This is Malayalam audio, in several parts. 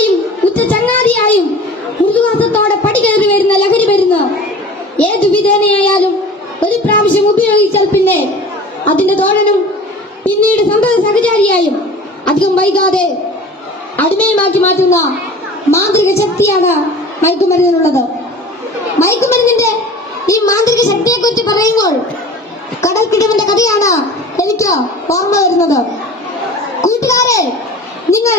കൂടെയും ഉച്ച ചങ്ങാതിയായും മൃദുവാസത്തോടെ പടി കയറി വരുന്ന ലഹരി വരുന്ന ഏത് വിധേനയായാലും ഒരു പ്രാവശ്യം ഉപയോഗിച്ചാൽ പിന്നെ അതിന്റെ തോഴനും പിന്നീട് സന്തത സഹചാരിയായും അധികം വൈകാതെ അടിമയുമാക്കി മാറ്റുന്ന മാന്ത്രിക ശക്തിയാണ് മയക്കുമരുന്നിനുള്ളത് മയക്കുമരുന്നിന്റെ ഈ മാന്ത്രിക ശക്തിയെ കുറിച്ച് പറയുമ്പോൾ കടൽ കഥയാണ് എനിക്ക് ഓർമ്മ വരുന്നത് കൂട്ടുകാരെ നിങ്ങൾ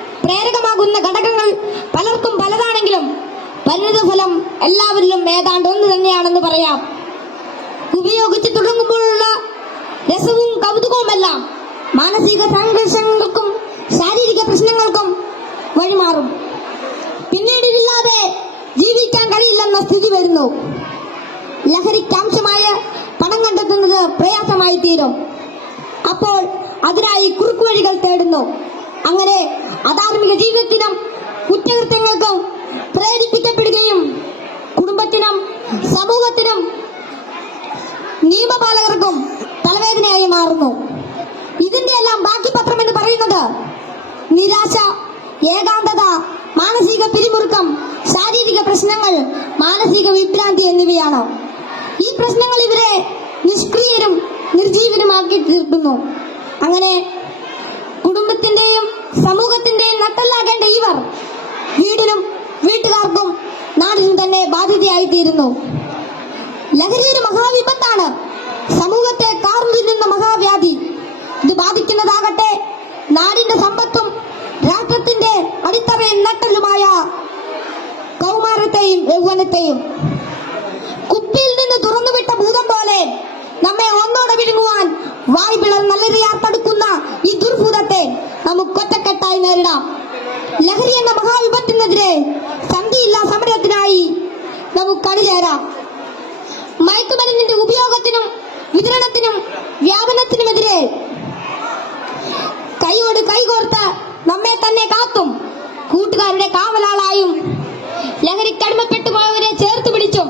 ഫലം എല്ലാവരിലും ഏതാണ്ട് ഒന്ന് തന്നെയാണെന്ന് പറയാം ഉപയോഗിച്ച് തുടങ്ങുമ്പോഴുള്ള രസവും കൗതുകവുമെല്ലാം മാനസിക സംഘർഷങ്ങൾക്കും ശാരീരിക പ്രശ്നങ്ങൾക്കും വഴിമാറും പിന്നീട് ജീവിക്കാൻ കഴിയില്ലെന്ന സ്ഥിതി വരുന്നു ലഹരിക്കാംശമായ പണം കണ്ടെത്തുന്നത് പ്രയാസമായി തീരും അപ്പോൾ അതിനായി കുറുക്കുവഴികൾ തേടുന്നു അങ്ങനെ അധാർമിക ജീവിതത്തിനും കുറ്റകൃത്യങ്ങൾക്കും പ്രേരിപ്പിക്കപ്പെടുകയും കുടുംബത്തിനും സമൂഹത്തിനും നിയമപാലകർക്കും തലവേദനയായി മാറുന്നു ഇതിന്റെ എല്ലാം ബാക്കി പത്രം എന്ന് പറയുന്നത് നിരാശ ഏകാന്തത മാനസിക പിരിമുറുക്കം ശാരീരിക പ്രശ്നങ്ങൾ മാനസിക വിഭ്രാന്തി എന്നിവയാണ് ഈ പ്രശ്നങ്ങൾ ഇവരെ നിഷ്ക്രിയരും നിർജീവരുമാക്കി തീർക്കുന്നു അങ്ങനെ കുടുംബത്തിന്റെയും സമൂഹത്തിന്റെയും തീരുന്നു ലഹരി ഒരു മഹാവിപത്താണ് സമൂഹത്തെ കാർന്നിരുന്ന മഹാവ്യാധി ഇത് ബാധിക്കുന്നതാകട്ടെ നാടിന്റെ സമ്പത്തും രാഷ്ട്രത്തിന്റെ അടിത്തറയിൽ നട്ടലുമായ കൗമാരത്തെയും യൗവനത്തെയും കുപ്പിയിൽ നിന്ന് തുറന്നുവിട്ട ഭൂതം പോലെ നമ്മെ ഒന്നോടെ വിഴുങ്ങുവാൻ വായ് പിളർന്നലരിയാർപ്പെടുക്കുന്ന ഈ ദുർഭൂതത്തെ നമുക്ക് ഒറ്റക്കെട്ടായി നേരിടാം ലഹരി എന്ന മഹാവിപത്തിനെതിരെ സന്ധിയില്ലാ സമരത്തിനായി നമുക്ക് ചേരാം മയക്കുമരുന്നിന്റെ ഉപയോഗത്തിനും വിതരണത്തിനും വ്യാപനത്തിനുമെതിരെ കൈയോട് കൈകോർത്ത് നമ്മെ തന്നെ കാത്തും കൂട്ടുകാരുടെ കാവലാളായും ലഹരിക്കടിമപ്പെട്ടുപോയവരെ ചേർത്ത് പിടിച്ചും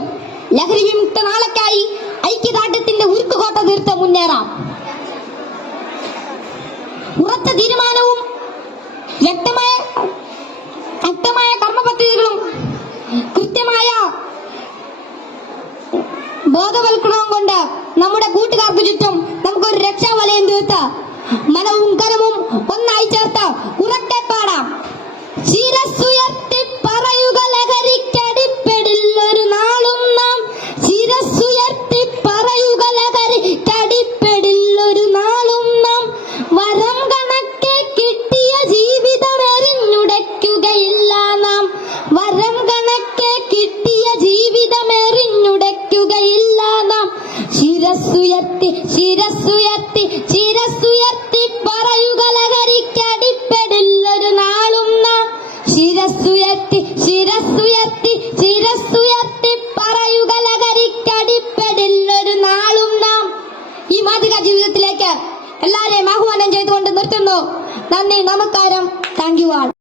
ലഹരി വിമുക്ത നാളക്കായി ഐക്യദാർഢ്യത്തിന്റെ ഉരുക്കുകോട്ട തീർത്ത് മുന്നേറാം ഉറച്ച തീരുമാനവും വ്യക്തമായ വ്യക്തമായ കർമ്മ പദ്ധതികളും കൃത്യമായ ബോധവൽക്കരണവും കൊണ്ട് നമ്മുടെ കൂട്ടുകാർക്ക് ചുറ്റും നമുക്കൊരു രക്ഷാവലയം തീർത്ത് മനവും കരവും ഒന്നായി നമസ്കാരം താങ്ക് യു ആൾ